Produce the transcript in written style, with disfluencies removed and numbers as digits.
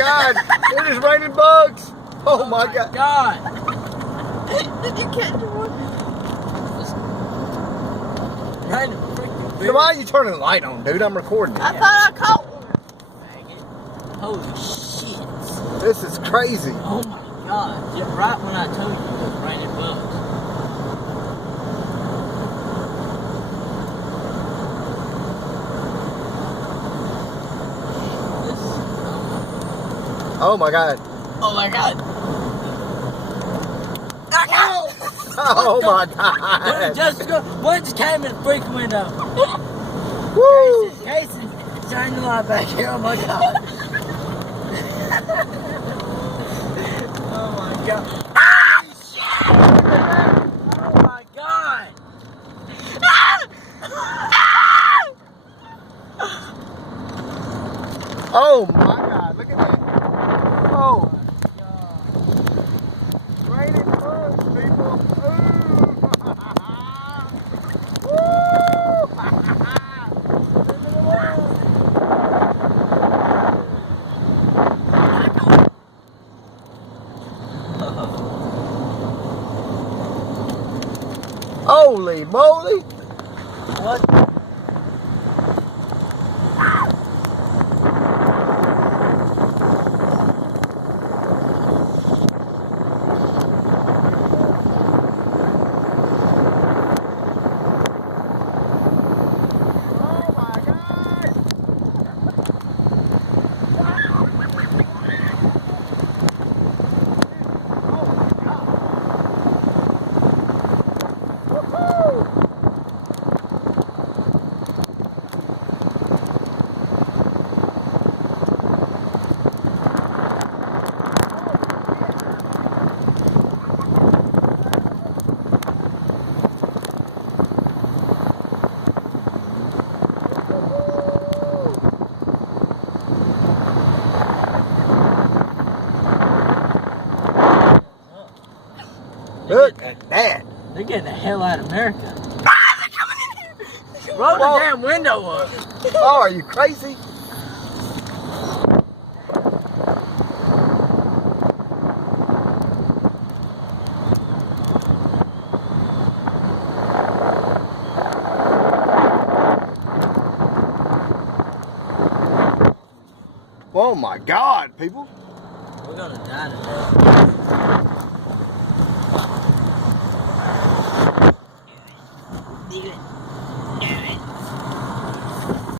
God! It is raining bugs! Oh my God! Did you catch one? Raining freaking So why are you turning the light on, dude? I'm recording it. I thought I caught one. Holy shit. This is crazy. Oh my God. Just right when I told you it was raining bugs. Oh my God. Oh my God. Oh my God. Dude, Jessica, once came in the freaking window. Woo! Casey, shine the light back here. Oh my God. Oh my God. Holy shit! Oh my God. Oh my God. Look at that. Oh. Raining bugs, people. Holy moly! What? Look at that. They're getting the hell out of America. They're coming in here. Roll the damn window up. Oh, are you crazy? Oh my God, people. We're gonna die today.